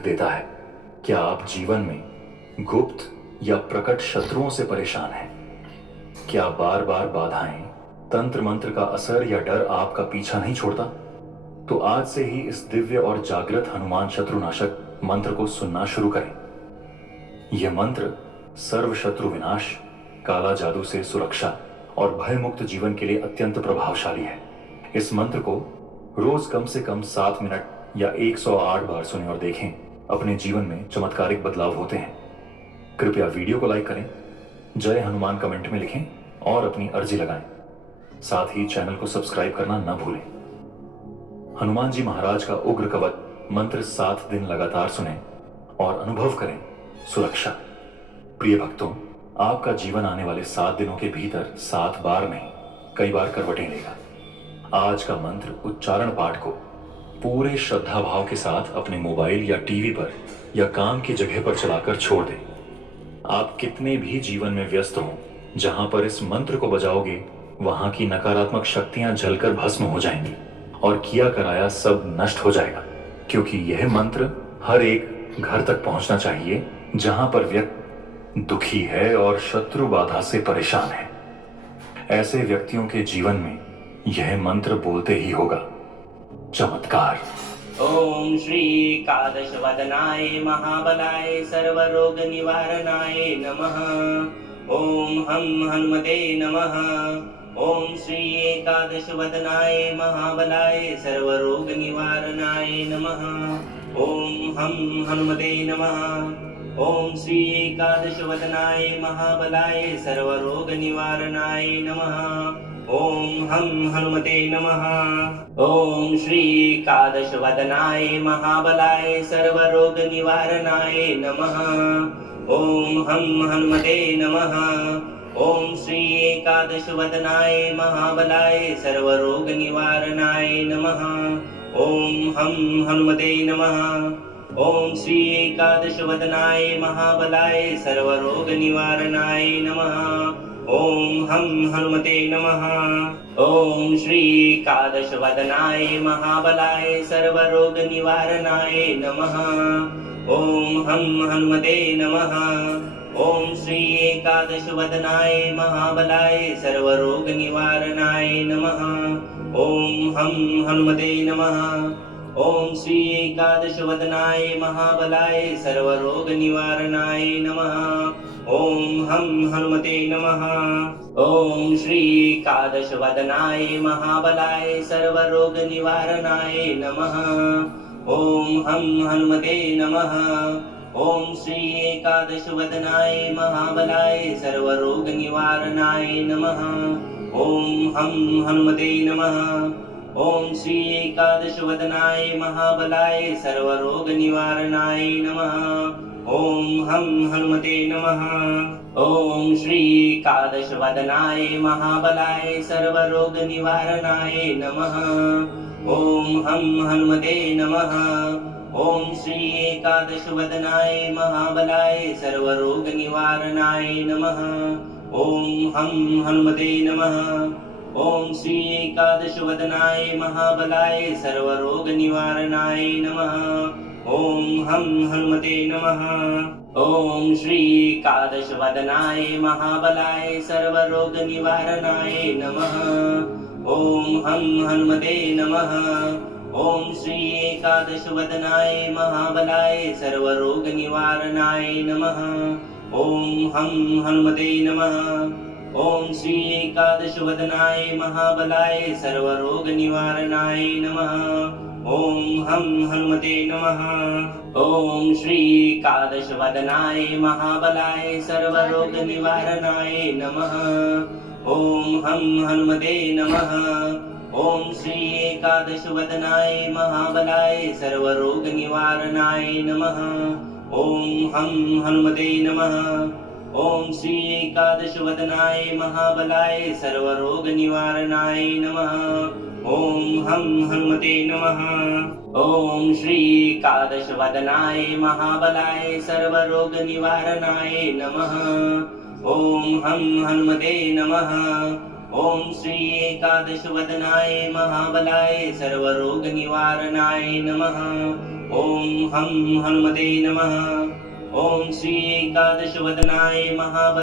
दुख देता है। क्या आप जीवन में गुप्त या प्रकट शत्रुओं से परेशान हैं? क्या बार बार बाधाएं, तंत्र मंत्र का असर या डर आपका पीछा नहीं छोड़ता? तो आज से ही इस दिव्य और जागृत हनुमान शत्रुनाशक मंत्र को सुनना शुरू करें। यह मंत्र सर्व शत्रु विनाश, काला जादू से सुरक्षा और भयमुक्त जीवन के लिए अत्यंत प्रभावशाली है। इस मंत्र को रोज कम से कम 7 मिनट या 108 बार सुनें और देखें, अपने जीवन में चमत्कारिक बदलाव होते हैं। कृपया वीडियो को लाइक करें, जय हनुमान कमेंट में लिखें और अपनी अर्जी लगाएं। साथ ही चैनल को सब्सक्राइब करना न भूलें। हनुमान जी महाराज का उग्र कवच मंत्र 7 दिन लगातार सुनें और अनुभव करें सुरक्षा। प्रिय भक्तों, आपका जीवन आने वाले 7 दिनों के भीतर 7 बार नहीं, कई बार करवटें लेगा। आज का मंत्र उच्चारण पाठ को पूरे श्रद्धा भाव के साथ अपने मोबाइल या टीवी पर या काम की जगह पर चलाकर छोड़ दें। आप कितने भी जीवन में व्यस्त हों, जहां पर इस मंत्र को बजाओगे वहां की नकारात्मक शक्तियां जलकर भस्म हो जाएंगी और किया कराया सब नष्ट हो जाएगा। क्योंकि यह मंत्र हर एक घर तक पहुंचना चाहिए जहां पर व्यक्ति दुखी है और शत्रु बाधा से परेशान है। ऐसे व्यक्तियों के जीवन में यह मंत्र बोलते ही होगा चमत्कार। ओम श्री एकादश वदनाय महाबलाय सर्वरोग निवारणाय नमः। ओम हम हनुमते नमः। ओम श्री एकादश वदनाय महाबलाय सर्वरोग निवारणाय नमः। ओम हम हनुमते नमः। ओम श्री एकादश वदनाय महाबलाय सर्वरोग निवारणाय नमः। ओम हम हनुमते नमः। ओम श्री एकादश वदनाय महाबलाय सर्वरोग निवारणाय नमः। ओम हम हनुमते नमः। ओम श्री एकादश वदनाय महाबलाय सर्वरोग निवारणाय नमः। ओम हम हनुमते नमः। ओम श्री एकादश वदनाय महाबलाय सर्वरोग निवारणाय नमः। ओम हम हनुमते नमः। ओम श्री एकादश वदनाय महाबलाय सर्वरोग निवारणाय नमः। ओम हम हनुमते नमः। ओम श्री एकादश वदनाय महाबलाय सर्वरोग निवारणाय नमः। ओम हम हनुमते नमः। ओम श्री एकादश वदनाय महाबलाय सर्वरोग निवारणाय नमः। ओम हम हनुमते नमः। ओम श्री एकादश वदनाय महाबलाय सर्वरोग निवारणाय नमः। ओम हम हनुमते नमः। ओम श्री एकादश वदनाय महाबलाय सर्वरोग निवारणाय नमः। ओम हम हनुमते नमः। ओम श्री एकादश वदनाय महाबलाय सर्वरोग निवारणाय नमः। ओम हम हनुमते नमः। ओम श्री एकादश वदनाय महाबलाय सर्वरोग निवारणाय नमः। ओम हम हनुमते नमः। ओम श्री एकादश वदनाय महाबलाय सर्वरोग निवारणाय नमः। ओम हम हनुमते नमः। ओम श्री एकादश वदनाय महाबलाय सर्वरोग निवारणाय नमः। ओम हम हनुमते नमः। ओम श्री एकादश वदनाय महाबलाय सर्वरोग निवारणाय नमः। ओम हम हनुमते नमः। ओम श्री एकादश वदनाय महाबलाय सर्वरोग निवारणाय नमः। ओम हम हनुमते नमः। ओम श्री एकादश वदनाय महाबलाय सर्वरोग निवारणाय नमः। ओम हम हनुमते नमः। ओम श्री एकादश वदनाय महाबलाय सर्वरोग निवारणाय नमः। ओम हम हनुमते नमः। ओम श्री एकादश वदनाय महाबलाय सर्वरोग निवारणाय नमः। ओम हम हनुमते नमः। ओम श्री एकादश वदनाय महाबलाय सर्वरोग निवारणाय नमः। ओम हम हनुमते नमः। ओम श्री एकादश वदनाय महाबलाय सर्वरोग निवारणाय नमः। ओम हम हनुमते नमः। ओम श्री एकादश वदनाय महाबलाय सर्वरोग निवारणाय नमः। ॐ हं हनुमते नमः। ॐ श्री एकादशवदनाय महाबलाय